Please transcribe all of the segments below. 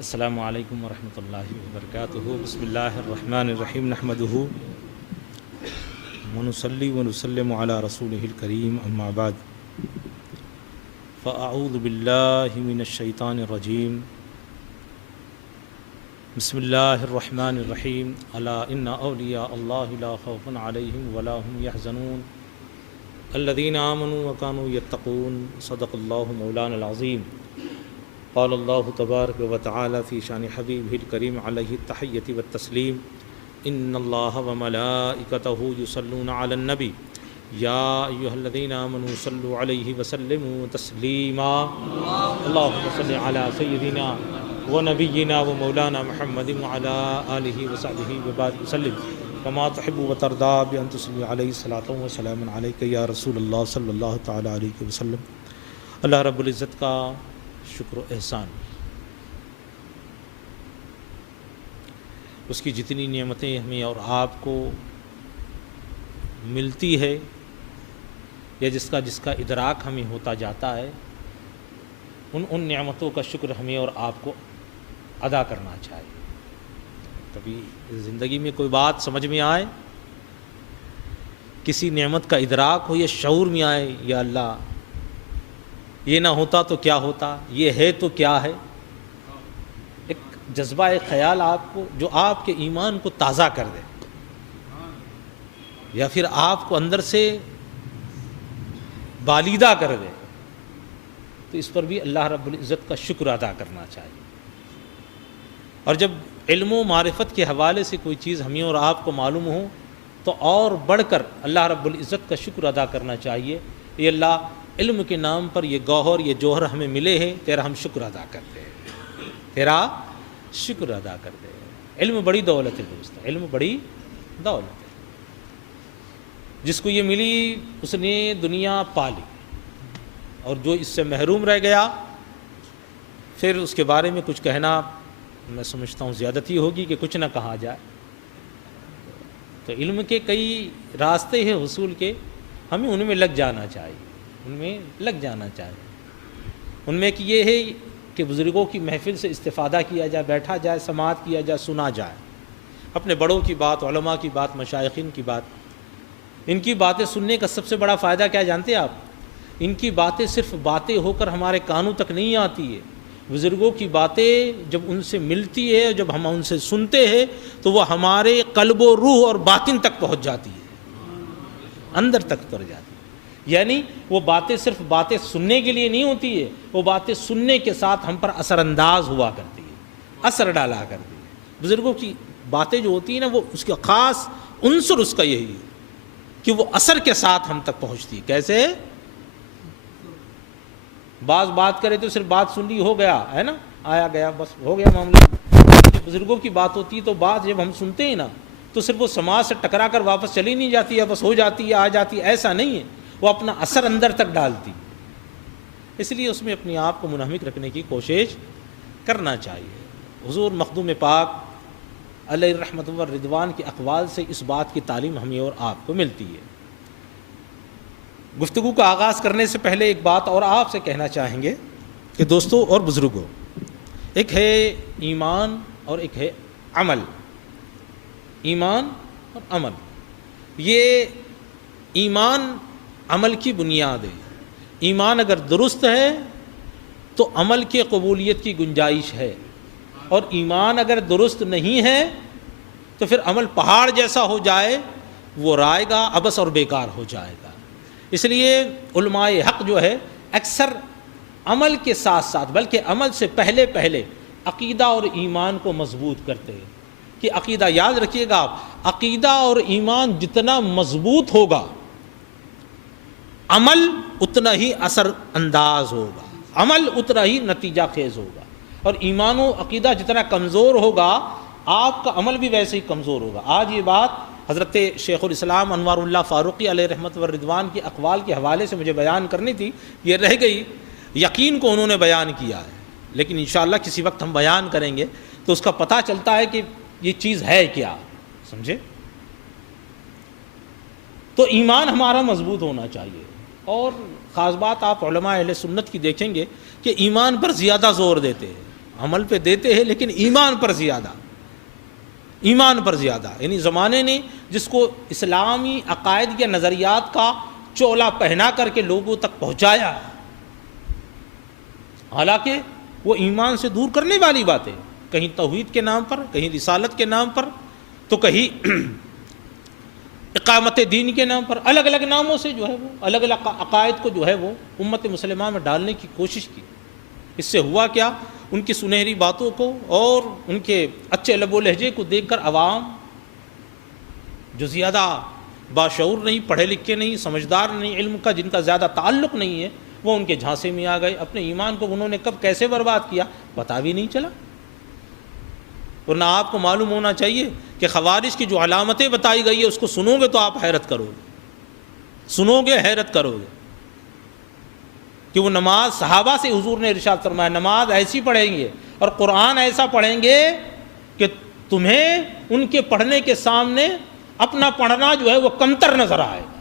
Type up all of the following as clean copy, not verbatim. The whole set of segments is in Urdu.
السلام علیکم ورحمۃ اللہ وبرکاتہ۔ بسم اللہ الرحمن الرحیم، نحمدہ ونصلی ونسلم علی رسولہ الکریم، اما بعد فاعوذ باللہ من الشیطان الرجیم، بسم اللہ الرحمن الرحیم۔ الا ان اولیاء اللہ لا خوف علیہم ولا هم يحزنون الذین آمنوا وكانوا يتقون، صدق اللہ مولانا العظیم۔ قال اللہ تبارک و تعالی فی شان حبیبہ الکریم علیہ التحیۃ والتسلیم، ان اللہ وملائکتہ یصلون علی النبی یا ایھا الذین آمنوا صلوا علیہ وسلموا تسلیما، اللہم صل علی سیدنا ونبینا ومولانا محمد وعلی آلہ وصحبہ وبارک وسلم کما تحب وترضی بان تصلی علیہ الصلاۃ والسلام علیک یا رسول اللہ صلی اللہ تعالی علیہ وسلم۔ اللہ رب العزت کا شکر و احسان، اس کی جتنی نعمتیں ہمیں اور آپ کو ملتی ہے یا جس کا ادراک ہمیں ہوتا جاتا ہے، ان نعمتوں کا شکر ہمیں اور آپ کو ادا کرنا چاہیے۔ کبھی زندگی میں کوئی بات سمجھ میں آئے، کسی نعمت کا ادراک ہو یا شعور میں آئے، یا اللہ یہ نہ ہوتا تو کیا ہوتا، یہ ہے تو کیا ہے، ایک جذبہ ایک خیال آپ کو جو آپ کے ایمان کو تازہ کر دے، یا پھر آپ کو اندر سے بالیدہ کر دے، تو اس پر بھی اللہ رب العزت کا شکر ادا کرنا چاہیے۔ اور جب علم و معرفت کے حوالے سے کوئی چیز ہمیں اور آپ کو معلوم ہو تو اور بڑھ کر اللہ رب العزت کا شکر ادا کرنا چاہیے۔ یہ اللہ، علم کے نام پر یہ گوہر، یہ جوہر ہمیں ملے ہیں، تیرا ہم شکر ادا کرتے ہیں، تیرا شکر ادا کرتے ہیں۔ علم بڑی دولت ہے دوست، علم بڑی دولت ہے۔ جس کو یہ ملی اس نے دنیا پالی، اور جو اس سے محروم رہ گیا پھر اس کے بارے میں کچھ کہنا میں سمجھتا ہوں زیادتی ہوگی کہ کچھ نہ کہا جائے۔ تو علم کے کئی راستے ہیں حصول کے، ہمیں ان میں لگ جانا چاہیے، ان میں لگ جانا چاہیے۔ ان میں کہ یہ ہے کہ بزرگوں کی محفل سے استفادہ کیا جائے، بیٹھا جائے، سماعت کیا جائے، سنا جائے، اپنے بڑوں کی بات، علماء کی بات، مشائخین کی بات۔ ان کی باتیں سننے کا سب سے بڑا فائدہ کیا جانتے ہیں آپ؟ ان کی باتیں صرف باتیں ہو کر ہمارے کانوں تک نہیں آتی ہے، بزرگوں کی باتیں جب ان سے ملتی ہے، جب ہم ان سے سنتے ہیں تو وہ ہمارے قلب و روح اور باطن تک پہنچ جاتی ہے، اندر تک اتر جاتی ہے۔ یعنی وہ باتیں صرف باتیں سننے کے لیے نہیں ہوتی ہے، وہ باتیں سننے کے ساتھ ہم پر اثر انداز ہوا کرتی ہے، اثر ڈالا کرتی ہے۔ بزرگوں کی باتیں جو ہوتی ہیں نا، وہ اس کا خاص عنصر اس کا یہی ہے کہ وہ اثر کے ساتھ ہم تک پہنچتی ہے۔ کیسے؟ بعض بات کرے تو صرف بات سن لی، ہو گیا ہے نا، آیا گیا، بس ہو گیا معاملہ۔ جب بزرگوں کی بات ہوتی ہے تو بات جب ہم سنتے ہیں نا تو صرف وہ سماج سے ٹکرا کر واپس چلی نہیں جاتی ہے، بس ہو جاتی ہے، آ جاتی ہے، ایسا نہیں ہے، وہ اپنا اثر اندر تک ڈالتی۔ اس لیے اس میں اپنے آپ کو منہمک رکھنے کی کوشش کرنا چاہیے۔ حضور مخدوم پاک علیہ الرحمۃ والرضوان کے اقوال سے اس بات کی تعلیم ہمیں اور آپ کو ملتی ہے۔ گفتگو کا آغاز کرنے سے پہلے ایک بات اور آپ سے کہنا چاہیں گے کہ دوستو اور بزرگوں، ایک ہے ایمان اور ایک ہے عمل۔ ایمان اور عمل، یہ ایمان عمل کی بنیاد ہے۔ ایمان اگر درست ہے تو عمل کی قبولیت کی گنجائش ہے، اور ایمان اگر درست نہیں ہے تو پھر عمل پہاڑ جیسا ہو جائے، وہ رائے گا، عبث اور بیکار ہو جائے گا۔ اس لیے علماء حق جو ہے اکثر عمل کے ساتھ ساتھ، بلکہ عمل سے پہلے عقیدہ اور ایمان کو مضبوط کرتے ہیں۔ کہ عقیدہ یاد رکھیے گا آپ، عقیدہ اور ایمان جتنا مضبوط ہوگا، عمل اتنا ہی اثر انداز ہوگا، عمل اتنا ہی نتیجہ خیز ہوگا۔ اور ایمان و عقیدہ جتنا کمزور ہوگا، آپ کا عمل بھی ویسے ہی کمزور ہوگا۔ آج یہ بات حضرت شیخ الاسلام انوار اللہ فاروقی علیہ رحمت والرضوان کے اقوال کے حوالے سے مجھے بیان کرنی تھی، یہ رہ گئی۔ یقین کو انہوں نے بیان کیا ہے، لیکن انشاءاللہ کسی وقت ہم بیان کریں گے تو اس کا پتہ چلتا ہے کہ یہ چیز ہے کیا، سمجھے؟ تو ایمان ہمارا مضبوط ہونا چاہیے۔ اور خاص بات آپ علماء اہل سنت کی دیکھیں گے کہ ایمان پر زیادہ زور دیتے ہیں۔ عمل پہ دیتے ہیں لیکن ایمان پر زیادہ، یعنی زمانے نے جس کو اسلامی عقائد یا نظریات کا چولا پہنا کر کے لوگوں تک پہنچایا، حالانکہ وہ ایمان سے دور کرنے والی باتیں، کہیں توحید کے نام پر، کہیں رسالت کے نام پر، تو کہیں اقامت دین کے نام پر، الگ الگ ناموں سے جو ہے وہ الگ الگ عقائد کو جو ہے وہ امت مسلمہ میں ڈالنے کی کوشش کی۔ اس سے ہوا کیا؟ ان کی سنہری باتوں کو اور ان کے اچھے لب و لہجے کو دیکھ کر عوام جو زیادہ باشعور نہیں، پڑھے لکھے نہیں، سمجھدار نہیں، علم کا جن کا زیادہ تعلق نہیں ہے، وہ ان کے جھانسے میں آ گئے۔ اپنے ایمان کو انہوں نے کب کیسے برباد کیا پتہ بھی نہیں چلا۔ ورنہ آپ کو معلوم ہونا چاہیے کہ خوارج کی جو علامتیں بتائی گئی ہے اس کو سنو گے تو آپ حیرت کرو گے، حیرت کرو گے کہ وہ نماز صحابہ سے حضور نے ارشاد فرمایا نماز ایسی پڑھیں گے اور قرآن ایسا پڑھیں گے کہ تمہیں ان کے پڑھنے کے سامنے اپنا پڑھنا جو ہے وہ کمتر نظر آئے گا۔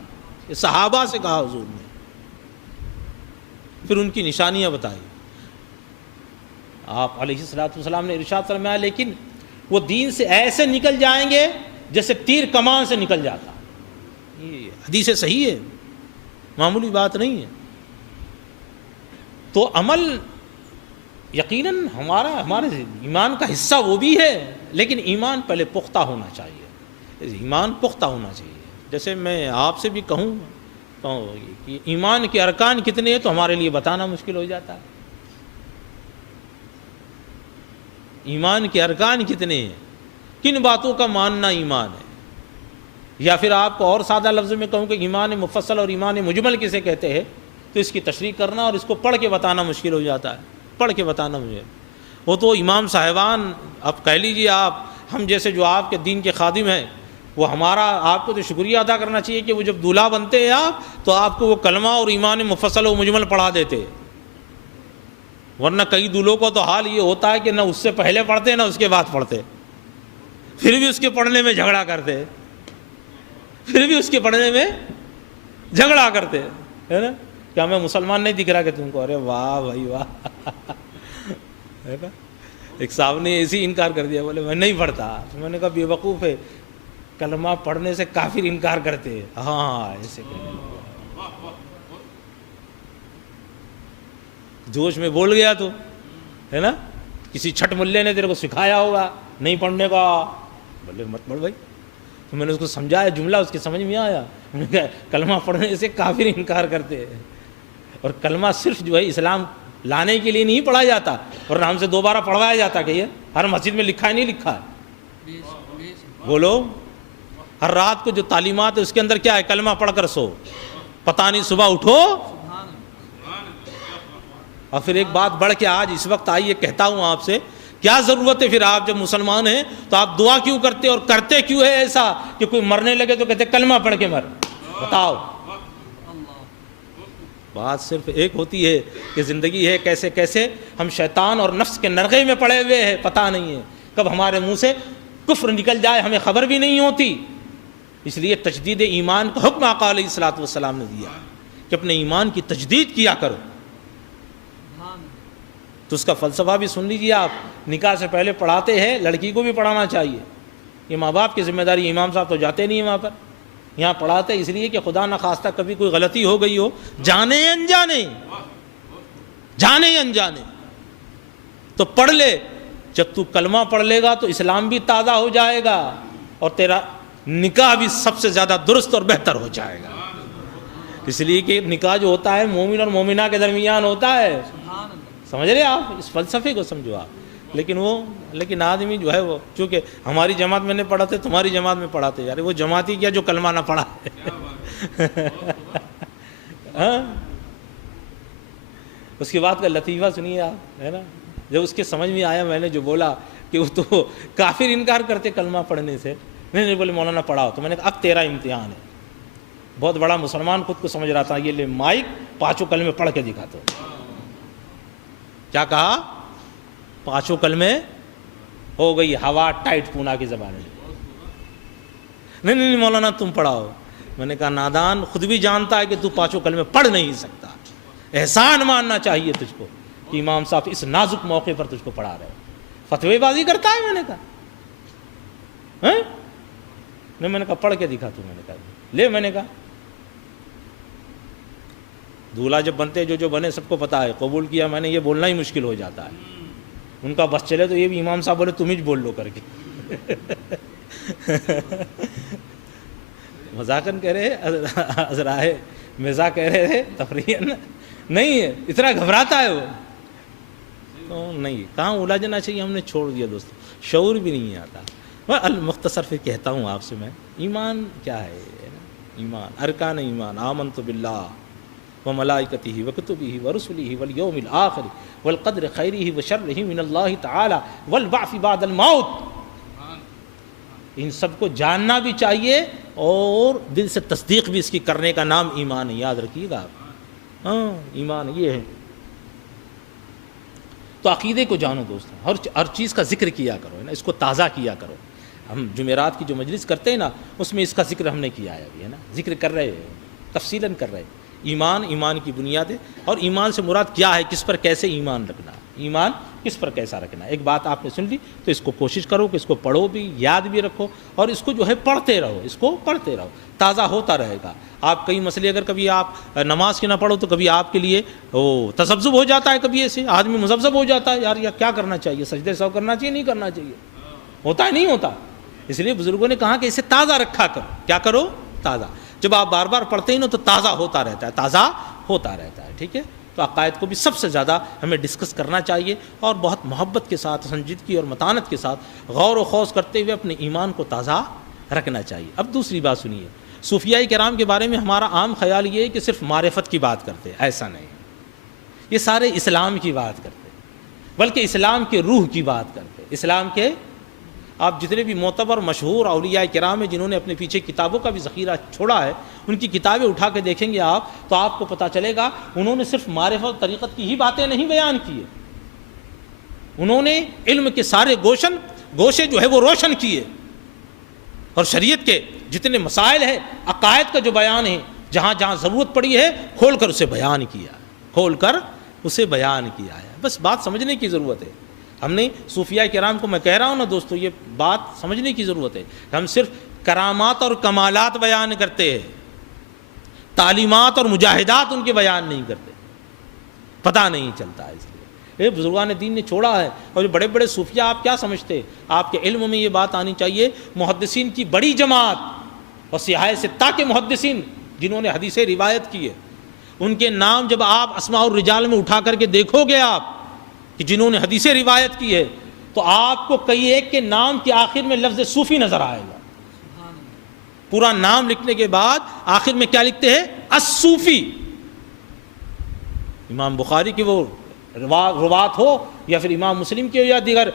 یہ صحابہ سے کہا حضور نے، پھر ان کی نشانیاں بتائی۔ آپ علیہ الصلوۃ والسلام نے ارشاد فرمایا لیکن وہ دین سے ایسے نکل جائیں گے جیسے تیر کمان سے نکل جاتا۔ یہ حدیث صحیح ہے، معمولی بات نہیں ہے۔ تو عمل یقیناً ہمارے ایمان کا حصہ وہ بھی ہے، لیکن ایمان پہلے پختہ ہونا چاہیے، ایمان پختہ ہونا چاہیے۔ جیسے میں آپ سے بھی کہوں کہ ایمان کے ارکان کتنے ہیں تو ہمارے لیے بتانا مشکل ہو جاتا ہے۔ ایمان کے ارکان کتنے ہیں، کن باتوں کا ماننا ایمان ہے، یا پھر آپ کو اور سادہ لفظ میں کہوں کہ ایمان مفصل اور ایمان مجمل کسے کہتے ہیں، تو اس کی تشریح کرنا اور اس کو پڑھ کے بتانا مشکل ہو جاتا ہے، پڑھ کے بتانا مجھے وہ تو امام صاحبان، اب کہہ لیجیے آپ، ہم جیسے جو آپ کے دین کے خادم ہیں، وہ ہمارا آپ کو تو شکریہ ادا کرنا چاہیے کہ وہ جب دولہا بنتے ہیں آپ تو آپ کو وہ کلمہ اور ایمان مفصل و مجمل پڑھا دیتے، ورنہ کئی دولہوں کو تو حال یہ ہوتا ہے کہ نہ اس سے پہلے پڑھتے نہ اس کے بعد پڑھتے، پھر بھی اس کے پڑھنے میں جھگڑا کرتے، ہے نا، کیا میں مسلمان نہیں دکھ رہا کہ تم کو؟ ارے واہ بھائی واہ، ہے نا۔ ایک صاحب نے ایسی انکار کر دیا، بولے میں نہیں پڑھتا۔ میں نے کہا بے وقوف ہے، کلمہ پڑھنے سے کافر انکار کرتے ہیں۔ ہاں ایسے جوش میں بول گیا تو، ہے نا، کسی چھٹ ملے نے تیرے کو سکھایا ہوگا نہیں پڑھنے کا، بولے مت پڑھ بھائی۔ تو میں نے اس کو سمجھایا، جملہ اس کے سمجھ میں آیا، میں نے کہا کلمہ پڑھنے سے کافر انکار کرتے ہیں، اور کلمہ صرف جو ہے اسلام لانے کے لیے نہیں پڑھا جاتا، اور ہم سے دوبارہ پڑھوایا جاتا کہ یہ ہر مسجد میں لکھا ہے نہیں لکھا ہے، بولو ہر رات کو جو تعلیمات ہے اس کے اندر کیا ہے؟ کلمہ پڑھ کر سو، پتہ نہیں صبح اٹھو۔ اور پھر ایک بات بڑھ کے آج اس وقت آئیے کہتا ہوں آپ سے، کیا ضرورت ہے پھر آپ جب مسلمان ہیں تو آپ دعا کیوں کرتے اور کرتے کیوں ہے ایسا کہ کوئی مرنے لگے تو کہتے کلمہ پڑھ کے مر؟ بتاؤ۔ بات صرف ایک ہوتی ہے کہ زندگی ہے کیسے کیسے ہم شیطان اور نفس کے نرغے میں پڑے ہوئے ہیں، پتہ نہیں ہے کب ہمارے منہ سے کفر نکل جائے، ہمیں خبر بھی نہیں ہوتی۔ اس لیے تجدید ایمان کا حکم آقا علیہ الصلوۃ والسلام نے دیا کہ اپنے ایمان کی تجدید کیا کرو۔ تو اس کا فلسفہ بھی سن لیجیے آپ، نکاح سے پہلے پڑھاتے ہیں، لڑکی کو بھی پڑھانا چاہیے، یہ ماں باپ کی ذمہ داری، امام صاحب تو جاتے نہیں ہیں وہاں پر، یہاں پڑھاتے اس لیے کہ خدا نخواستہ کبھی کوئی غلطی ہو گئی ہو، جانے انجانے تو پڑھ لے، جب تو کلمہ پڑھ لے گا تو اسلام بھی تازہ ہو جائے گا اور تیرا نکاح بھی سب سے زیادہ درست اور بہتر ہو جائے گا۔ اس لیے کہ نکاح جو ہوتا ہے مومن اور مومنہ کے درمیان ہوتا ہے، سمجھ رہے آپ، اس فلسفے کو سمجھو آپ۔ لیکن آدمی جو ہے وہ، چونکہ ہماری جماعت میں نے پڑھاتے، تمہاری جماعت میں پڑھاتے، یار وہ جماعتی کیا جو کلمہ نہ پڑھا ہاں؟ اس کے بعد کا لطیفہ سنیے آپ، ہے نا، جب اس کے سمجھ میں آیا میں نے جو بولا کہ وہ تو کافر انکار کرتے کلمہ پڑھنے سے، نہیں بولے مولانا پڑھاؤ، تو میں نے کہا اب تیرا امتحان ہے۔ بہت بڑا مسلمان خود کو سمجھ رہا تھا، یہ لے مائک، پانچوں کلمے پڑھ کے دکھاتا ہوں۔ کیا کہا؟ پانچوں کلمے ہو گئی ہوا ٹائٹ پونا کی زبان میں۔ نہیں مولانا تم پڑھاؤ۔ میں نے کہا نادان، خود بھی جانتا ہے کہ تو پانچوں کلمے پڑھ نہیں سکتا، احسان ماننا چاہیے تجھ کو، کہ امام صاحب اس نازک موقع پر تجھ کو پڑھا رہے ہو، فتوی بازی کرتا ہے؟ میں نے کہا نہیں، میں نے کہا پڑھ کے دکھا تو، میں نے کہا لے، میں نے کہا دولہا جب بنتے جو بنے سب کو پتا ہے، قبول کیا میں نے، یہ بولنا ہی مشکل ہو جاتا ہے ان کا، بس چلے تو یہ بھی امام صاحب بولے تم ہی بول لو کر کے مذاقاً کہہ رہے ازرائے مزاح کہہ رہے تھے تفریحاً، نہیں ہے اتنا گھبراتا ہے وہ تو نہیں، کہاں الجھنا چاہیے، ہم نے چھوڑ دیا دوستو، شعور بھی نہیں آتا۔ المختصر پھر کہتا ہوں آپ سے میں، ایمان کیا ہے؟ ایمان ارکان ایمان، آمنت باللہ وملائکتہ وکتبہ ورسلہ والیوم الآخر والقدر خیرہ وشرہ من اللہ تعالی والبعث بعد الموت، ان سب کو جاننا بھی چاہیے اور دل سے تصدیق بھی اس کی کرنے کا نام ایمان ہے، یاد رکھیے گا آپ، ایمان یہ ہے۔ تو عقیدے کو جانو دوستو، ہر چیز کا ذکر کیا کرو نا، اس کو تازہ کیا کرو۔ ہم جمعرات کی جو مجلس کرتے ہیں نا، اس میں اس کا ذکر ہم نے کیا ہے ابھی، ہے نا، ذکر کر رہے ہیں، تفصیلاً کر رہے ہیں۔ ایمان کی بنیاد ہے، اور ایمان سے مراد کیا ہے، کس پر کیسے ایمان رکھنا، ایمان کس پر کیسا رکھنا۔ ایک بات آپ نے سن لی تو اس کو کوشش کرو کہ اس کو پڑھو بھی، یاد بھی رکھو، اور اس کو جو ہے پڑھتے رہو، اس کو پڑھتے رہو، تازہ ہوتا رہے گا۔ آپ کئی مسئلے اگر کبھی آپ نماز کی نہ پڑھو تو کبھی آپ کے لیے وہ تذبذب ہو جاتا ہے، کبھی ایسے آدمی مذبذب ہو جاتا ہے، یار کیا کرنا چاہیے، سجدے سو کرنا چاہیے نہیں کرنا چاہیے، ہوتا ہے نہیں ہوتا۔ اس لیے بزرگوں نے کہا کہ اسے تازہ رکھا کرو، کیا کرو؟ تازہ۔ جب آپ بار بار پڑھتے ہیں نا تو تازہ ہوتا رہتا ہے، تازہ ہوتا رہتا ہے، ٹھیک ہے۔ تو عقائد کو بھی سب سے زیادہ ہمیں ڈسکس کرنا چاہیے، اور بہت محبت کے ساتھ، سنجیدگی اور متانت کے ساتھ غور و خوض کرتے ہوئے اپنے ایمان کو تازہ رکھنا چاہیے۔ اب دوسری بات سنیے، صوفیاء کرام کے بارے میں ہمارا عام خیال یہ ہے کہ صرف معرفت کی بات کرتے، ایسا نہیں، یہ سارے اسلام کی بات کرتے، بلکہ اسلام کے روح کی بات کرتے، اسلام کے۔ آپ جتنے بھی معتبر مشہور اولیاء کرام ہیں جنہوں نے اپنے پیچھے کتابوں کا بھی ذخیرہ چھوڑا ہے، ان کی کتابیں اٹھا کے دیکھیں گے آپ تو آپ کو پتہ چلے گا انہوں نے صرف معرفت اور طریقت کی ہی باتیں نہیں بیان کی ہے، انہوں نے علم کے سارے گوشے جو ہے وہ روشن کیے، اور شریعت کے جتنے مسائل ہیں، عقائد کا جو بیان ہے، جہاں جہاں ضرورت پڑی ہے کھول کر اسے بیان کیا، کھول کر اسے بیان کیا ہے۔ بس بات سمجھنے کی ضرورت ہے۔ ہم نے صوفیاء کرام کو، میں کہہ رہا ہوں نا دوستو، یہ بات سمجھنے کی ضرورت ہے۔ ہم صرف کرامات اور کمالات بیان کرتے ہیں، تعلیمات اور مجاہدات ان کے بیان نہیں کرتے، پتہ نہیں چلتا ہے۔ اس لیے بزرگان دین نے چھوڑا ہے، اور جو بڑے بڑے صوفیاء آپ کیا سمجھتے، آپ کے علم میں یہ بات آنی چاہیے، محدثین کی بڑی جماعت اور سیاہ ستہ کے محدثین جنہوں نے حدیثیں روایت کی ہے، ان کے نام جب آپ اسماء الرجال میں اٹھا کر کے دیکھو گے آپ کہ جنہوں نے حدیثیں روایت کی ہے، تو آپ کو کئی ایک کے نام کے آخر میں لفظ صوفی نظر آئے گا۔ پورا نام لکھنے کے بعد آخر میں کیا لکھتے ہیں؟ الصوفی۔ امام بخاری کی وہ روات ہو، یا پھر امام مسلم کی ہو، یا دیگر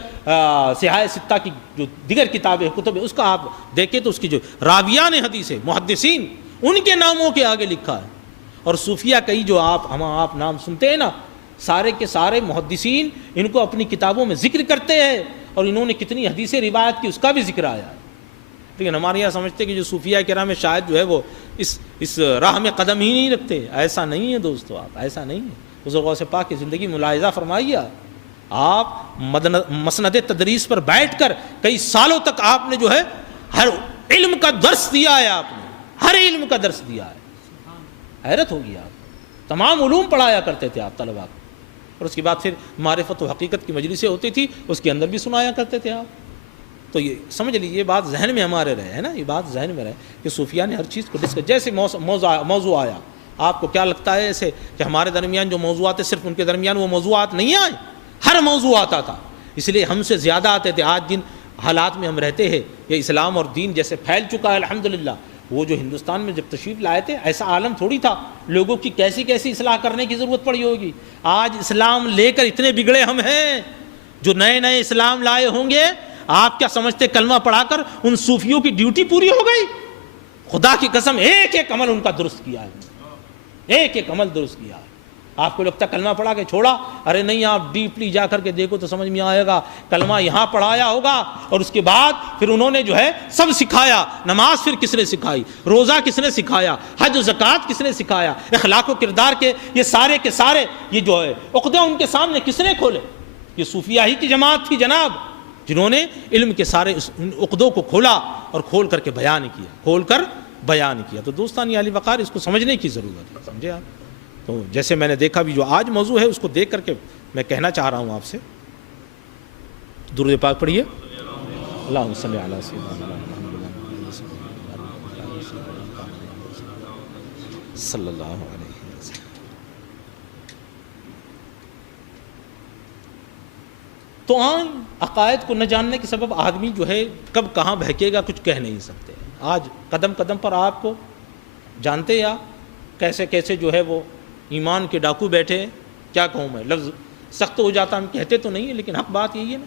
سیاہ ستہ کی جو دیگر کتابیں کتب اس کا آپ دیکھیں تو اس کی جو راویان حدیث ہے، محدثین، ان کے ناموں کے آگے لکھا ہے۔ اور صوفیہ کئی جو آپ نام سنتے ہیں نا، سارے کے سارے محدثین ان کو اپنی کتابوں میں ذکر کرتے ہیں، اور انہوں نے کتنی حدیثیں روایت کی اس کا بھی ذکر آیا ہے۔ لیکن ہمارے یہاں سمجھتے کہ جو صوفیاء کرام میں شاید جو ہے وہ اس راہ میں قدم ہی نہیں رکھتے، ایسا نہیں ہے دوستو، آپ ایسا نہیں ہے۔ بزرگوں سے پاک کی زندگی ملاحظہ فرمائیے، آپ مسند تدریس پر بیٹھ کر کئی سالوں تک آپ نے جو ہے ہر علم کا درس دیا ہے، آپ نے ہر علم کا درس دیا ہے، حیرت ہوگی آپ، تمام علوم پڑھایا کرتے تھے آپ طلباء کو، اور اس کے بعد پھر معرفت و حقیقت کی مجلسیں ہوتی تھی، اس کے اندر بھی سنایا کرتے تھے آپ۔ تو یہ سمجھ لیجیے، یہ بات ذہن میں ہمارے رہے ہے نا، یہ بات ذہن میں رہے کہ صوفیاء نے ہر چیز کو ڈسکس، جیسے موضوع آیا، آپ کو کیا لگتا ہے ایسے کہ ہمارے درمیان جو موضوعات ہیں صرف ان کے درمیان وہ موضوعات نہیں آئے، ہر موضوع آتا تھا، اس لیے ہم سے زیادہ آتے تھے۔ آج جن حالات میں ہم رہتے ہیں، یہ اسلام اور دین جیسے پھیل چکا ہے الحمدللہ، وہ جو ہندوستان میں جب تشریف لائے تھے ایسا عالم تھوڑی تھا، لوگوں کی کیسی کیسی اصلاح کرنے کی ضرورت پڑی ہوگی۔ آج اسلام لے کر اتنے بگڑے ہم ہیں، جو نئے نئے اسلام لائے ہوں گے، آپ کیا سمجھتے کلمہ پڑھا کر ان صوفیوں کی ڈیوٹی پوری ہو گئی؟ خدا کی قسم ایک ایک عمل ان کا درست کیا ہے، ایک ایک عمل درست کیا ہے۔ آپ کو لگتا ہے کلمہ پڑھا کے چھوڑا، ارے نہیں، آپ ڈیپلی جا کر کے دیکھو تو سمجھ میں آئے گا کلمہ یہاں پڑھایا ہوگا اور اس کے بعد پھر انہوں نے جو ہے سب سکھایا. نماز پھر کس نے سکھائی، روزہ کس نے سکھایا، حج و زکوٰۃ کس نے سکھایا، اخلاق و کردار کے یہ سارے کے سارے یہ جو ہے عقدے ان کے سامنے کس نے کھولے؟ یہ صوفیہ ہی کی جماعت تھی جناب، جنہوں نے علم کے سارے عقدوں کو کھولا اور کھول کر کے بیان کیا، کھول کر بیان کیا. تو دوستان علی وقار، اس کو سمجھنے کی ضرورت ہے، سمجھے آپ. تو جیسے میں نے دیکھا بھی جو آج موضوع ہے اس کو دیکھ کر کے میں کہنا چاہ رہا ہوں آپ سے. درود پاک پڑھیے. اللہم صلی علی سیدنا صلی اللہ علیہ وسلم. تو عام عقائد کو نہ جاننے کے سبب آدمی جو ہے کب کہاں بہکے گا کچھ کہہ نہیں سکتے. آج قدم قدم پر آپ کو جانتے یا کیسے کیسے جو ہے وہ ایمان کے ڈاکو بیٹھے ہیں. کیا کہوں میں، لفظ سخت ہو جاتا، ہم کہتے تو نہیں ہیں لیکن حق بات یہی ہے نا.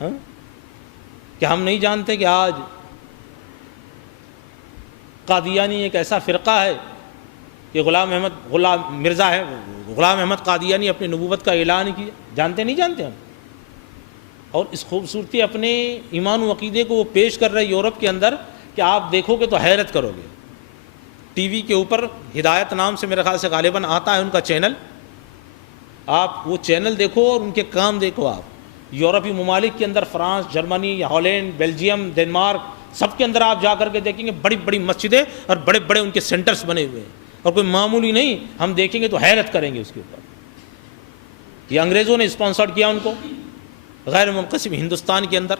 ہاں، کہ ہم نہیں جانتے کہ آج قادیانی ایک ایسا فرقہ ہے کہ غلام احمد قادیانی اپنے نبوت کا اعلان کیا. جانتے نہیں جانتے ہم. اور اس خوبصورتی اپنے ایمان و عقیدے کو وہ پیش کر رہے یورپ کے اندر کہ آپ دیکھو گے تو حیرت کرو گے. ٹی وی کے اوپر ہدایت نام سے میرے خیال سے غالباً آتا ہے ان کا چینل. آپ وہ چینل دیکھو اور ان کے کام دیکھو. آپ یورپی ممالک کے اندر، France, Germany, Holland, Belgium, Denmark, سب کے اندر آپ جا کر کے دیکھیں گے بڑی بڑی مسجدیں اور بڑے بڑے ان کے سینٹرز بنے ہوئے ہیں. اور کوئی معمولی نہیں، ہم دیکھیں گے تو حیرت کریں گے اس کے اوپر. یہ انگریزوں نے اسپانسرڈ کیا ان کو. غیر منقسم ہندوستان کے اندر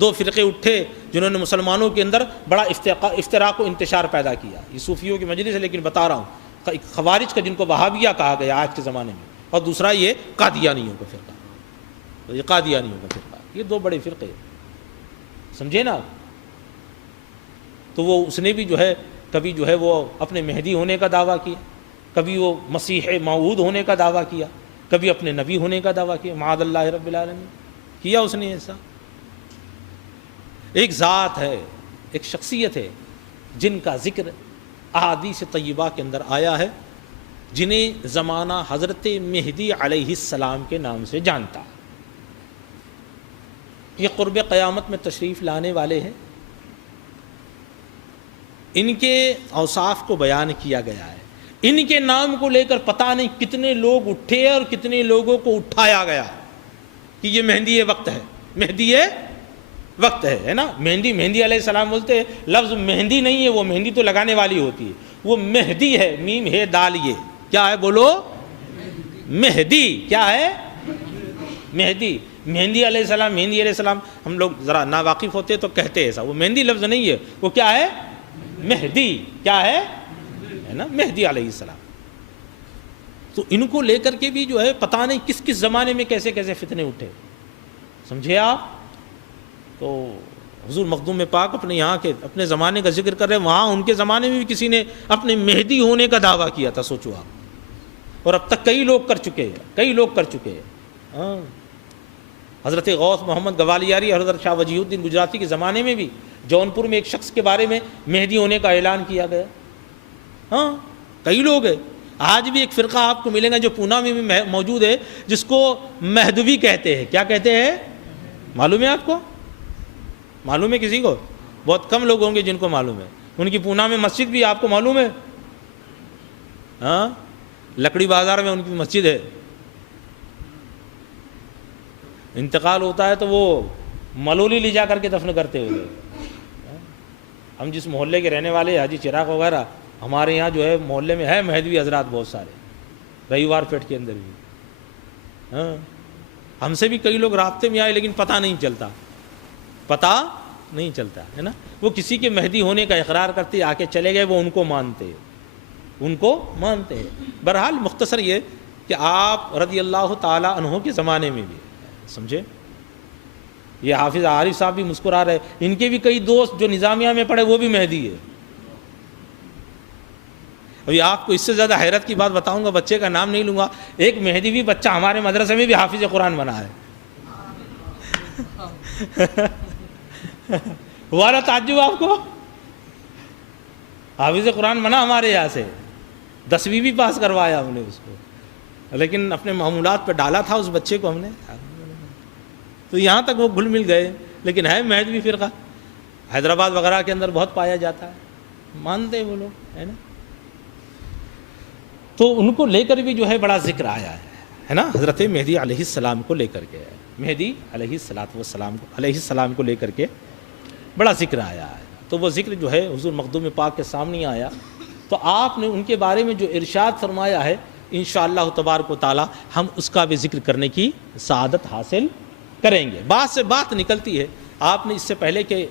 2 فرقے اٹھے جنہوں نے مسلمانوں کے اندر بڑا افتراق و انتشار پیدا کیا. یہ صوفیوں کی مجلس ہے لیکن بتا رہا ہوں، ایک خوارج کا جن کو وہابیہ کہا گیا آج کے زمانے میں، اور دوسرا یہ قادیانیوں کا فرقہ. تو یہ قادیانیوں کا فرقہ، یہ 2 بڑے فرقے، سمجھے نا. تو وہ اس نے بھی جو ہے کبھی جو ہے وہ اپنے مہدی ہونے کا دعویٰ کیا، کبھی وہ مسیح موعود ہونے کا دعویٰ کیا، کبھی اپنے نبی ہونے کا دعویٰ کیا. معاذ اللہ رب العالمین، کیا اس نے ایسا. ایک ذات ہے، ایک شخصیت ہے جن کا ذکر احادیث طیبہ کے اندر آیا ہے، جنہیں زمانہ حضرت مہدی علیہ السلام کے نام سے جانتا. یہ قرب قیامت میں تشریف لانے والے ہیں. ان کے اوصاف کو بیان کیا گیا ہے. ان کے نام کو لے کر پتہ نہیں کتنے لوگ اٹھے اور کتنے لوگوں کو اٹھایا گیا کہ یہ مہدی وقت ہے، مہدی وقت ہے نا. مہدی علیہ السلام بولتے ہیں، لفظ مہندی نہیں ہے، وہ مہندی تو لگانے والی ہوتی ہے، وہ مہدی ہے. میم ہے دال، یہ کیا ہے بولو؟ مہدی. کیا ہے؟ مہدی. مہندی علیہ السلام ہم لوگ ذرا ناواقف ہوتے تو کہتے ایسا، وہ مہندی لفظ نہیں ہے، وہ کیا ہے؟ مہدی. کیا ہے نا؟ مہدی علیہ السلام. تو ان کو لے کر کے بھی جو ہے پتہ نہیں کس کس زمانے میں کیسے کیسے فتنے اٹھے، سمجھے آپ. تو حضور مخدوم پاک اپنے یہاں کے اپنے زمانے کا ذکر کر رہے ہیں، وہاں ان کے زمانے میں بھی کسی نے اپنے مہدی ہونے کا دعویٰ کیا تھا، سوچو آپ. اور اب تک کئی لوگ کر چکے ہیں. ہاں، حضرت غوث محمد گوالیاری اور حضرت شاہ وجیہ الدین گجراتی کے زمانے میں بھی جونپور میں ایک شخص کے بارے میں مہدی ہونے کا اعلان کیا گیا. ہاں، کئی لوگ ہیں. آج بھی ایک فرقہ آپ کو ملے گا جو پونا میں بھی موجود ہے، جس کو مہدوی کہتے ہیں. کیا کہتے ہیں؟ معلوم ہے آپ کو؟ معلوم ہے کسی کو؟ بہت کم لوگ ہوں گے جن کو معلوم ہے. ان کی پونا میں مسجد بھی آپ کو معلوم ہے. ہاں، لکڑی بازار میں ان کی مسجد ہے. انتقال ہوتا ہے تو وہ ملولی لے جا کر کے دفن کرتے ہوئے. ہم جس محلے کے رہنے والے حاجی چراغ وغیرہ، ہمارے یہاں جو ہے محلے میں ہے مہدوی حضرات بہت سارے، رہیوار پیٹ کے اندر بھی. ہاں، ہم سے بھی کئی لوگ رابطے میں آئے لیکن پتہ نہیں چلتا ہے نا. وہ کسی کے مہدی ہونے کا اقرار کرتے آ کے چلے گئے، وہ ان کو مانتے ہیں. بہرحال مختصر یہ کہ آپ رضی اللہ تعالی عنہ کے زمانے میں بھی، سمجھے، یہ حافظ عارف صاحب بھی مسکرا رہے، ان کے بھی کئی دوست جو نظامیہ میں پڑھے وہ بھی مہدی ہے. ابھی آپ کو اس سے زیادہ حیرت کی بات بتاؤں گا، بچے کا نام نہیں لوں گا. ایک مہدی بھی بچہ ہمارے مدرسے میں بھی حافظ قرآن بنا ہے. ہوا نا تعجب آپ کو؟ حافظ قرآن بنا ہمارے یہاں سے. 10ویں بھی پاس کروایا ہم نے اس کو، لیکن اپنے معمولات پہ ڈالا تھا اس بچے کو ہم نے، تو یہاں تک وہ گھل مل گئے. لیکن ہے مہدوی فرقہ حیدرآباد وغیرہ کے اندر بہت پایا جاتا ہے، مانتے وہ لوگ، ہے نا. تو ان کو لے کر بھی جو ہے بڑا ذکر آیا ہے نا، حضرت مہدی علیہ السلام کو لے کر کے، مہدی علیہ السلام کو لے کر کے بڑا ذکر آیا ہے. تو وہ ذکر جو ہے حضور مخدوم پاک کے سامنے آیا، تو آپ نے ان کے بارے میں جو ارشاد فرمایا ہے انشاءاللہ تبارک و تعالی ہم اس کا بھی ذکر کرنے کی سعادت حاصل کریں گے. بات سے بات نکلتی ہے. آپ نے اس سے پہلے کہ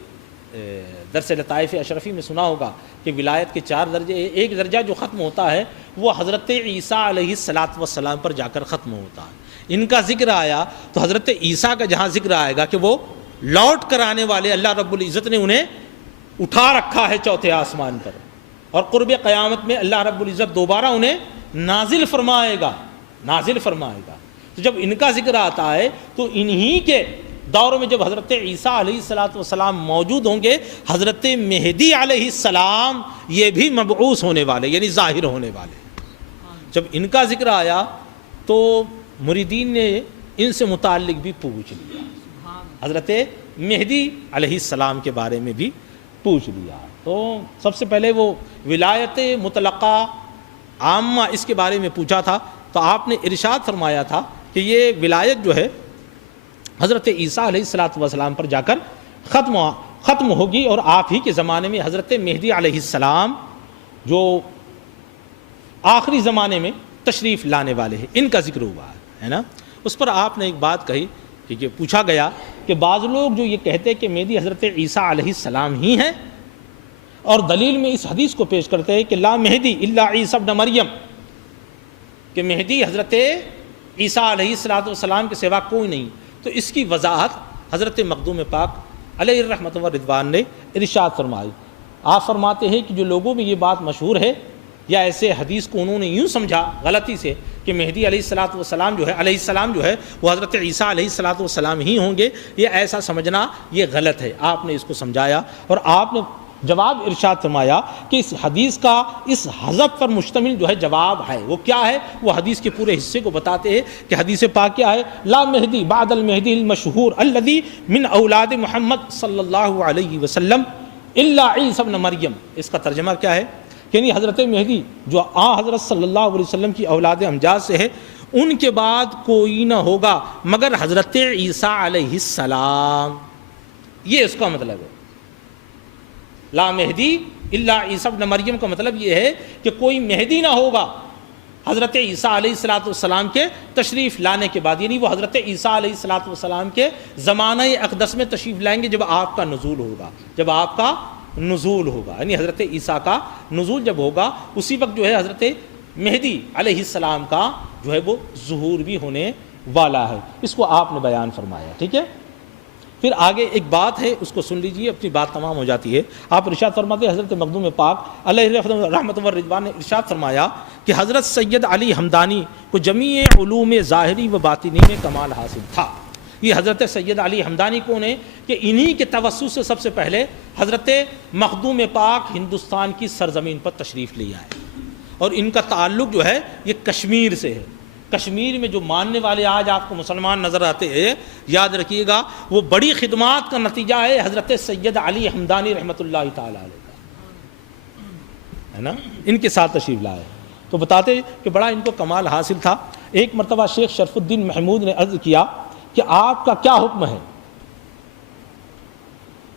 درس لطائف اشرفی میں سنا ہوگا کہ ولایت کے 4 درجے، ایک درجہ جو ختم ہوتا ہے وہ حضرت عیسیٰ علیہ السلام پر جا کر ختم ہوتا ہے. ان کا ذکر آیا تو حضرت عیسیٰ کا جہاں ذکر آئے گا کہ وہ لوٹ کر آنے والے، اللہ رب العزت نے انہیں اٹھا رکھا ہے 4تھے آسمان پر، اور قرب قیامت میں اللہ رب العزت دوبارہ انہیں نازل فرمائے گا. تو جب ان کا ذکر آتا ہے تو انہی کے دور میں جب حضرت عیسیٰ علیہ السلام موجود ہوں گے، حضرت مہدی علیہ السلام یہ بھی مبعوث ہونے والے، یعنی ظاہر ہونے والے. جب ان کا ذکر آیا تو مریدین نے ان سے متعلق بھی پوچھ لیا، حضرت مہدی علیہ السلام کے بارے میں بھی پوچھ لیا. تو سب سے پہلے وہ ولایت مطلقہ عامہ اس کے بارے میں پوچھا تھا. تو آپ نے ارشاد فرمایا تھا کہ یہ ولایت جو ہے حضرت عیسیٰ علیہ السلام پر جا کر ختم ہوگی، اور آپ ہی کے زمانے میں حضرت مہدی علیہ السلام جو آخری زمانے میں تشریف لانے والے ہیں، ان کا ذکر ہوا ہے نا. اس پر آپ نے ایک بات کہی کہ پوچھا گیا کہ بعض لوگ جو یہ کہتے کہ مہدی حضرت عیسیٰ علیہ السلام ہی ہیں، اور دلیل میں اس حدیث کو پیش کرتے ہیں کہ لا مہدی الا عیسیٰ ابن مریم، کہ مہدی حضرت عیسیٰ علیہ السلام کے سوا کوئی نہیں. تو اس کی وضاحت حضرت مخدوم پاک علیہ الرحمۃ والرضوان نے ارشاد فرمائی. آپ فرماتے ہیں کہ جو لوگوں میں یہ بات مشہور ہے یا ایسے حدیث کو انہوں نے یوں سمجھا غلطی سے کہ مہدی علیہ السلام جو ہے وہ حضرت عیسیٰ علیہ السلام ہی ہوں گے، یہ ایسا سمجھنا یہ غلط ہے. آپ نے اس کو سمجھایا اور آپ نے جواب ارشاد فرمایا کہ اس حدیث کا اس حذف پر مشتمل جو ہے جواب ہے، وہ کیا ہے؟ وہ حدیث کے پورے حصے کو بتاتے ہیں کہ حدیث پاک کیا ہے، لا مہدی بعد المہدی المشہور الذی من اولاد محمد صلی اللہ علیہ وسلم الا عیسی ابن مریم. اس کا ترجمہ کیا ہے؟ یعنی حضرت مہدی جو حضرت صلی اللہ علیہ وسلم کی اولاد امجاد سے ہے، ان کے بعد کوئی نہ ہوگا مگر حضرت عیسیٰ علیہ السلام. یہ اس کا مطلب ہے. لا مہدی الا عیسیٰ ابن مریم کا مطلب یہ ہے کہ کوئی مہدی نہ ہوگا حضرت عیسیٰ علیہ السلام کے تشریف لانے کے بعد، یعنی وہ حضرت عیسیٰ علیہ السلام کے زمانہ اقدس میں تشریف لائیں گے جب آپ کا نزول ہوگا، یعنی حضرت عیسیٰ کا نزول جب ہوگا اسی وقت جو ہے حضرت مہدی علیہ السلام کا جو ہے وہ ظہور بھی ہونے والا ہے. اس کو آپ نے بیان فرمایا. ٹھیک ہے. پھر آگے ایک بات ہے، اس کو سن لیجئے، اپنی بات تمام ہو جاتی ہے. آپ ارشاد فرماتے ہیں حضرت مخدوم پاک علیہ رحمۃ والرضوان نے ارشاد فرمایا کہ حضرت سید علی ہمدانی کو جمیع علوم ظاہری و باطنی میں کمال حاصل تھا. یہ حضرت سید علی ہمدانی کون ہیں؟ کہ انہی کے توسط سے سب سے پہلے حضرت مخدوم پاک ہندوستان کی سرزمین پر تشریف لے آئے، اور ان کا تعلق جو ہے یہ کشمیر سے ہے. کشمیر میں جو ماننے والے آج آپ کو مسلمان نظر آتے ہیں، یاد رکھیے گا وہ بڑی خدمات کا نتیجہ ہے حضرت سید علی ہمدانی رحمۃ اللہ تعالی علیہ کا، ہے نا. ان کے ساتھ تشریف لائے تو بتاتے کہ بڑا ان کو کمال حاصل تھا. ایک مرتبہ شیخ شرف الدین محمود نے عرض کیا کہ آپ کا کیا حکم ہے؟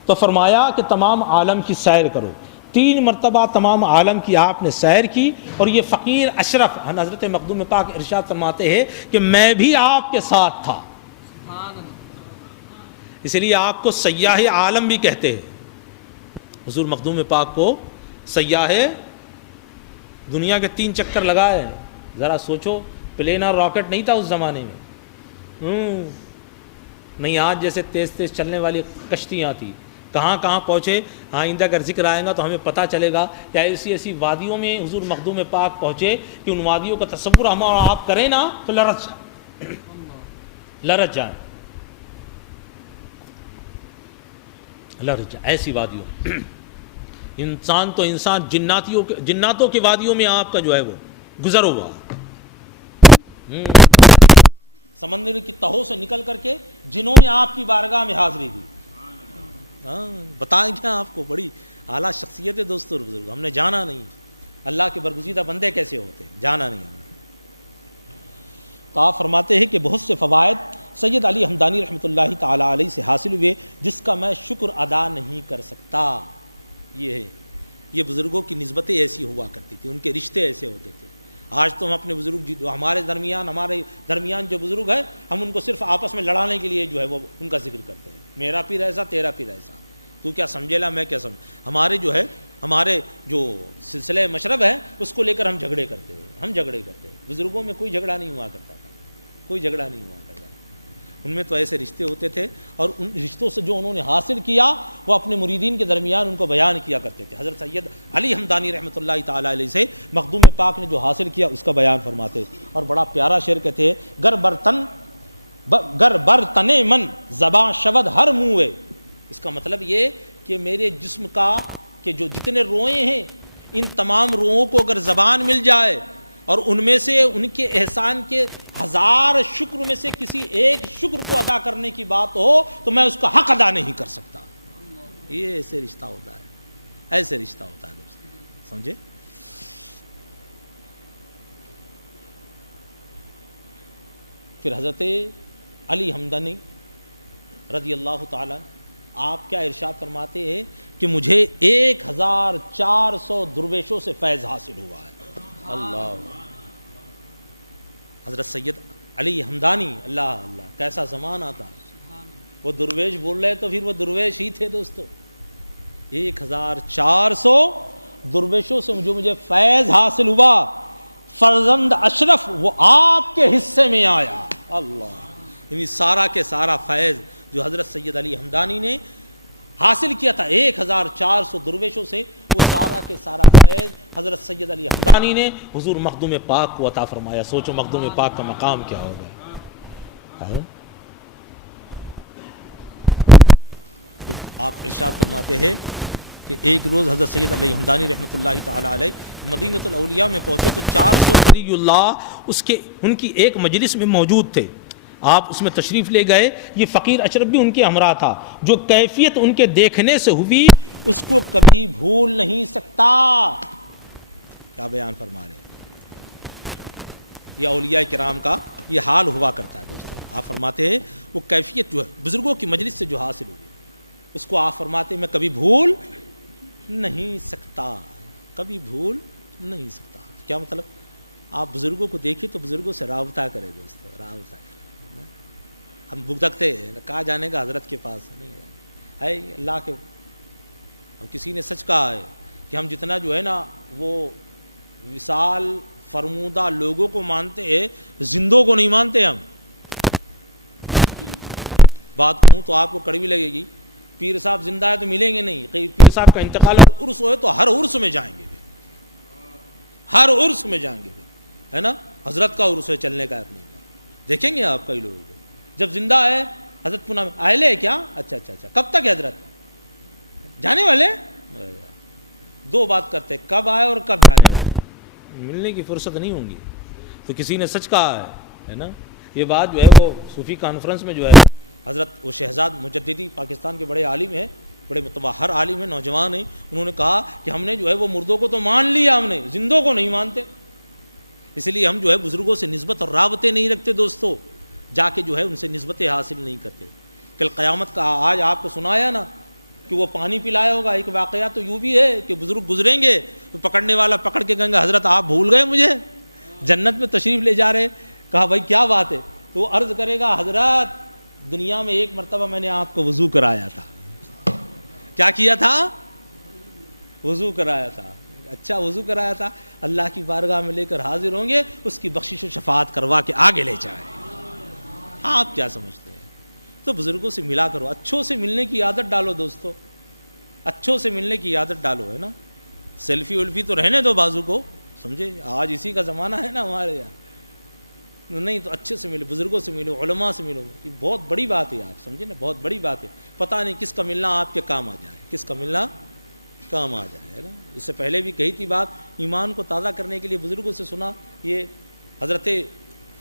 تو فرمایا کہ تمام عالم کی سیر کرو. 3 مرتبہ تمام عالم کی آپ نے سیر کی، اور یہ فقیر اشرف حضرت مخدوم پاک ارشاد فرماتے ہیں کہ میں بھی آپ کے ساتھ تھا، اس لیے آپ کو سیاح عالم بھی کہتے ہیں. حضور مخدوم پاک کو سیاح دنیا کے 3 چکر لگائے. ذرا سوچو، پلین اور راکٹ نہیں تھا اس زمانے میں، نہیں آج جیسے تیز تیز چلنے والی کشتیاں تھیں. کہاں کہاں پہنچے. آئندہ اگر ذکر آئے گا تو ہمیں پتہ چلے گا کہ ایسی ایسی وادیوں میں حضور مخدوم پاک پہنچے کہ ان وادیوں کا تصور ہم اور آپ کریں نا تو لرز جائیں ایسی وادیوں. انسان تو انسان، جناتوں کی وادیوں میں آپ کا جو ہے وہ گزر ہوا، سمندر کی تہوں سے نکل کر کے جنہوں نے آپ کی بارگاہ میں حاضری دی. بتائیں کیا آپ کو، بڑی اعلیٰ شخصیت ہے دوستو اور بزرگ. ہم نے جانا نہیں اللہ کے برگزیدہ بندے کیسے ہوتے، جانا نہیں ہم نے. تو آپ فرماتے ہیں کہ بہت سے فوائد سید علی ہمدانی رحمۃ اللہ تعالیٰ علیہ سے حاصل ہوئے جس کا میں شکر ادا نہیں کر سکتا. یہ ہے، یہ بزرگوں کی نسبتیں ایسی ہوا کرتی تھی، ان کے رشتے ایسے ہوتے تھے. آج تو ہم اپنے بزرگ جو ہمارے درمیان جو بزرگ ہے، ہم ان کو صرف آپس میں لڑانے کے لیے جو ہے وہ ان کا ذکر کرتے ہیں. میرا پیر ایسا، تیرا پیر ایسا، تو کیا سمجھے لا، میں کیا سمجھ. ہمارے جو سلسلہ مشرب ہے اس کو لے کر ہم جھگڑے کرتے ہیں. بزرگوں میں کوئی جھگڑا نہیں ہوا کرتا تھا، کوئی جھگڑا نہیں ہوا کرتا. ان میں تو ایسے رشتے ہوتے تھے، اور ان رشتوں سے جو انہوں نے حاصل کیا وہ اپنے مریدین کے درمیان ان کو بیان کیا کرتے تھے. حضرت سید علی ہمدانی رحمۃ اللہ تعالیٰ علیہ سے مخدوم پاک نے جو حاصل کیا اس کا بیان فرماتے، اور بڑا پیارا شعر کہتے ہیں، گر بر تنے من زباں شود ہر منہ. اس کا مطلب یہ کہ میرے جسم کا کہ جو جتنے روئیں ہیں، ان تمام روؤں کو اگر زبان مل جائے اور ان میں سے ان کے احسان کے 1000 شکر میں سے کسی ایک شکر کو ادا کرنے کی بات ہو تو میں اس کا حق ادا نہیں کر سکتا. یہ ایسے رشتہ ہوتا ہے، ایسے رشتہ ہوتا ہے دوست، سمجھے. پھر حضرت علی ہمدانی رضی اللہ تعالی آپ کیا ارشاد فرماتے ہیں کہ مجھے 1400 درویشوں سے فیض حاصل ہوا ہے. اللہ، حضرت سید علی ہمدانی، اللہ اللہ کیسا زمانہ تھا. وہ درویش بول رہے تو پھر وہ درویش ہی تھے دوستو. 1400 درویشوں سے جو مجھے فیض حاصل ہوا، فرزند اشرف وہ آپ کے حصے میں آیا. اللہ، یعنی سارا کے سارا فیض جو حضرت سید علی ہمدانی نے حاصل کیا تھا 1400 درویشوں سے، وہ سارا کے سارا فیض حضرت سید علی ہمدانی نے حضور مخدوم پاک کو عطا فرمایا. سوچو مخدوم پاک کا مقام کیا ہوگا. تو آپ ارشاد فرماتے ہیں کہ ایک روز حضرت سید علی ہمدانی رحمۃ اللہ تعالیٰ علیہ مدینۃ الاولیاء میں پہنچے تو 400 ولی اللہ ان کی ایک مجلس میں موجود تھے. آپ اس میں تشریف لے گئے. یہ فقیر اشرف بھی ان کے ہمراہ تھا. جو کیفیت ان کے دیکھنے سے ہوئی اس کو کبھی بھول نہیں سکتا. کیا بیان فرما رہے ہیں. یہ اولیاء کرام کا یہ حال ہوا کرتا ہے دوستو. آپ فرماتے ہیں وہ کیفیت جو ہے بزرگوں کی مجلس سے جو حاصل ہوئی اس کو آپ فرماتے ہیں میں کبھی بھول نہیں سکتا، کبھی بھول نہیں سکتا. کیا مطلب؟ آپ بزرگوں کو دیکھیں تو بزرگوں سے رابطہ کریں دوستو، رابطہ کریں. ہم بھگتکتے ہیں، کہا جانے کا حضرت کے پاس نہیں ہے اللہ کے. ہم کسی نے سچ کہا ہے کہ ہم جتنا جو ہے نا وہ وصال فرمودہ لوگوں کو مانتے ہیں، زندوں کو نہیں مانتے. ہم بات کہوں تو آپ کو کڑوی لگے گی، پیر صاحب زندہ ہے تو ملیں گے نہیں. پیر صاحب کا انتقال اگر عرس ہوئے تو ہر عرس میں جائیں گے، ہر عرس میں جائیں گے، ہے نا. حضرت کا عرس ہے چلنے کا اپنے دیکھیں گے آپ کئی لوگ جب زندہ ہے. حضرت پونہ میں آئے لے کیا؟ اچھا اچھا اچھا، کب تک ہے حضرت جانے والے؟ دو بات کرتے، کب آئے اور کب جانے والے. ملنے کی فرصت نہیں ہوں گی. تو کسی نے سچ کہا ہے نا. یہ بات جو ہے وہ صوفی کانفرنس میں جو ہے حضرت وہ شہزاد مجددی پاکستان کے بڑے عالم ہیں، بڑے متبحر عالم ہیں، نوجوان ہیں. انہوں نے کہا کہ ہم نے جو ہے وہ مردوں کو تو مان لیا، ہم نے زندوں کو نہیں مانتے. اس لیے ہم جو ہے بزرگوں سے نسبت اور رابطے نہیں رکھتے دوستو. جا کے جو ہے ان سے نسبتیں حاصل نہیں کرتے. کل قیامت کا آج آپ کو سنایا نا کہ وہ پانی پلایا ہوگا. ایک واقعہ تو یوں بھی ہے کہ بزرگ گزریں گے تو پکڑنے والا پکڑ کے کہیں گے حضرت آپ بھول گئے مجھے، جنت میں تشریف لے جا رہے. کہا بھائی کیا بات ہے؟ تو وہ عرض کرے گا حضرت دنیا میں ایک مرتبہ میں نے آپ کو وضو کرایا تھا. کیا کیا تھا؟ وضو کرایا تھا. اچھا وضو کرایا تھا. اللہ کی بارگاہ میں لے کر حاضر ہوں گے، اس کی بخشش و شفاعت کروا کے آگے لے جائیں. آپ کیا سمجھتے ہیں؟ تو بزرگوں سے ملا کرو، اچھوں سے ملنے کی عادت ڈالو دوستو، اچھوں سے ملنے کی عادت ڈالو، ہے نا. سیلفی ولفی تو رہنے دو بازو کو، سمجھے. آج اسی کا زمانہ ہے نا ہمارے یہاں. نہیں تو اچھے سے ملو، بزرگوں سے ملو، علماء سے ملو. یہ بہت بڑی بات ہے، آپ سمجھے نا، بہت بڑی بات ہے. پتہ نہیں کس کا ملنا آپ کے کام آ جائے، کس کا ملنا کام آ جائے، ہے نا. اس سے پہلے بھی کہی تھی بات، ایمان کو تازہ کرنے کے لیے بزرگوں سے سنا. یہ حضرت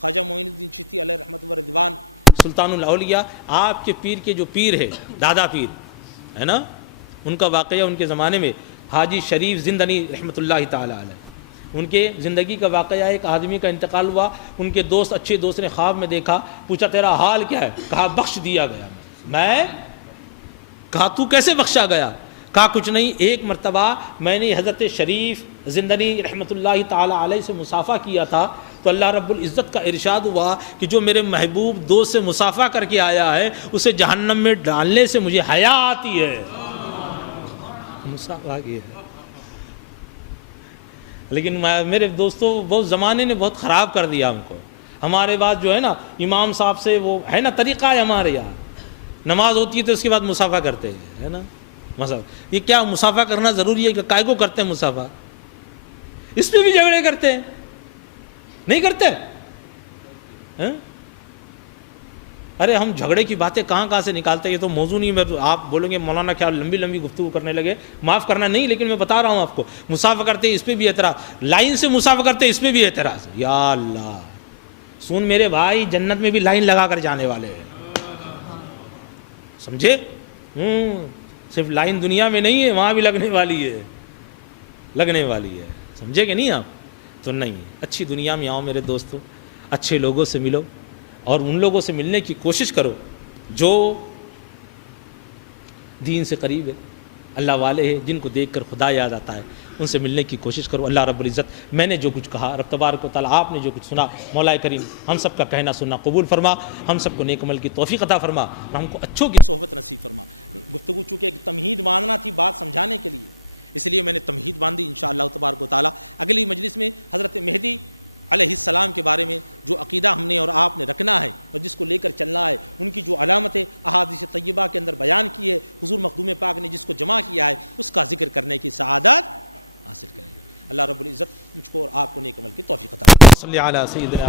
خواجہ معین الدین چشتی علیہ رحمت و رضوان سلطان الاولیاء، آپ کے پیر کے جو پیر ہے دادا پیر ہے نا، ان کا واقعہ ان کے زمانے میں حاجی شریف زندنی رحمۃ اللہ تعالی علیہ، ان کے زندگی کا واقعہ. ایک آدمی کا انتقال ہوا، ان کے دوست اچھے دوست نے خواب میں دیکھا، پوچھا تیرا حال کیا ہے؟ کہا بخش دیا گیا. میں کہا تو کیسے بخشا گیا؟ کہا کچھ نہیں، ایک مرتبہ میں نے حضرت شریف زندنی رحمۃ اللہ تعالی علیہ سے مصافحہ کیا تھا، تو اللہ رب العزت کا ارشاد ہوا کہ جو میرے محبوب دوست سے مصافحہ کر کے آیا ہے اسے جہنم میں ڈالنے سے مجھے حیا آتی ہے. مصافحہ کی ہے. لیکن میرے دوستوں بہت زمانے نے بہت خراب کر دیا ہم کو. ہمارے بعد جو ہے نا امام صاحب سے وہ ہے نا طریقہ ہے ہمارے یہاں، نماز ہوتی ہے تو اس کے بعد مصافحہ کرتے ہیں، ہے نا. یہ کیا مصافحہ کرنا ضروری ہے کہ کائے کو کرتے ہیں مصافحہ؟ اس پہ بھی جھگڑے کرتے ہیں، نہیں کرتے ہیں؟ ارے ہم جھگڑے کی باتیں کہاں سے نکالتے ہیں؟ یہ تو موضوع نہیں ہے. آپ بولیں گے مولانا کیا لمبی لمبی گفتگو کرنے لگے. معاف کرنا نہیں، لیکن میں بتا رہا ہوں آپ کو، مصافحہ کرتے ہیں اس پہ بھی اعتراض، لائن سے مصافحہ کرتے ہیں اس پہ بھی اعتراض. یا اللہ سن میرے بھائی، جنت میں بھی لائن لگا کر جانے والے ہیں، سمجھے؟ صرف لائن دنیا میں نہیں ہے، وہاں بھی لگنے والی ہے، لگنے والی ہے. سمجھے کہ نہیں آپ؟ تو نہیں، اچھی دنیا میں آؤ میرے دوستوں، اچھے لوگوں سے ملو، اور ان لوگوں سے ملنے کی کوشش کرو جو دین سے قریب ہے، اللہ والے ہیں، جن کو دیکھ کر خدا یاد آتا ہے، ان سے ملنے کی کوشش کرو. اللہ رب العزت میں نے جو کچھ کہا، رب تبارک و تعالیٰ آپ نے جو کچھ سنا، مولا کریم ہم سب کا کہنا سننا قبول فرما، ہم سب کو نیک عمل کی توفیق عطا فرما، اور ہم کو اچھوں کی صحبت نصیب فرما. گفتگو چونکہ ایک تمہید باندھنا تھی بات سمجھانے کے لیے، اس لیے میں نے تمہید باندھی. انشاءاللہ تبارک و تعالیٰ اگلی مجلس میں حضرت مہدی علیہ السلام کے بارے میں جو عقیدہ ہم نے اور آپ نے رکھنا ہے اور جس کو لے کر چلنا ہے، ان کی جو علامتیں احادیث طیبہ کے اندر بیان کی ہے، حضور مخدوم پاک نے جس کو جمع کیا ہے، اس کا ذکر کرنے کی سعادت حاصل کریں گے. اللہ رب العزت مجھ کو اور آپ کو نیک عمل کی توفیق عطا فرمائے. صلی علی سیدنا